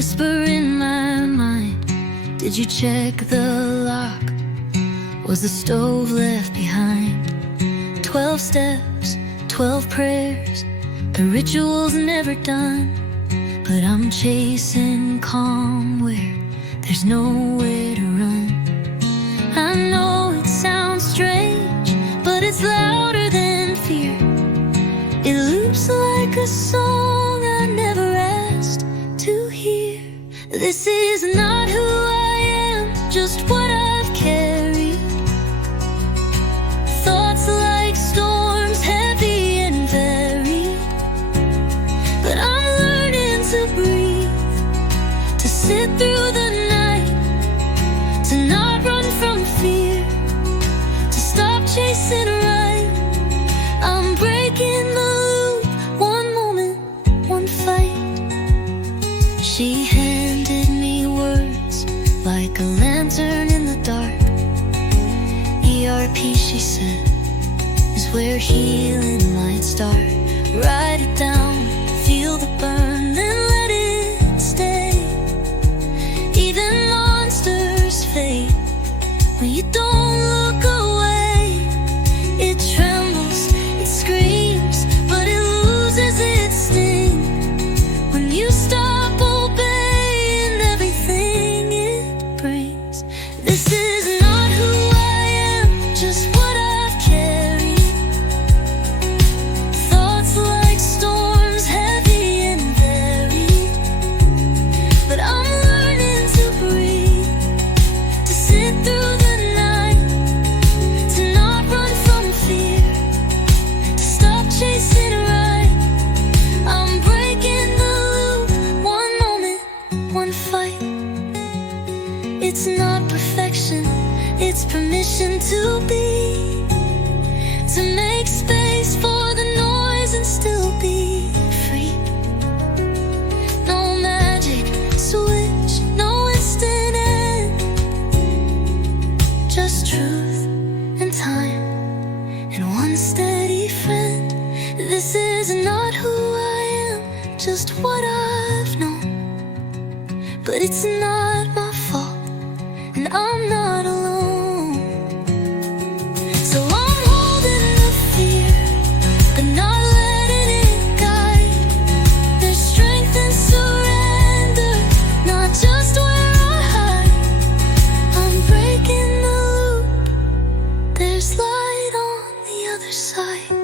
whisper in my mind, did you check the lock? Was the stove left behind? 12 steps, 12 prayers, the ritual's never done. But I'm chasing calm where there's nowhere to run. I know it sounds strange, but it's louder than fear. It loops like a song I never asked to hear. This is not who I am, just what I've carried. Thoughts like storms, heavy and varied. But I'm learning to breathe, to sit through the night, to not run from fear, to stop chasing right. I'm breaking the loop, one moment, one fight. She handed me words like a lantern in the dark. ERP, she said, is where healing might start. Write it down, feel the burn, then let it stay. Even monsters fade when you don't look away. It trembles, it screams, but it loses its sting when you stop obeying everything it brings. This is not who I am, just what I've carried. Thoughts like storms, heavy and varied. But I'm learning to breathe, to sit through the night, to not run from fear, to stop chasing right. I'm breaking the loop, one moment, one fight. It's not perfection, it's permission to be, to make space for the noise and still be free. No magic switch, no instant end, just truth and time and one steady friend. This is not who I am, just what I've known. But it's not my fault, and I'm not alone. So I'm holding the fear, but not letting it guide. There's strength in surrender, not just where I hide. I'm breaking the loop, there's light on the other side.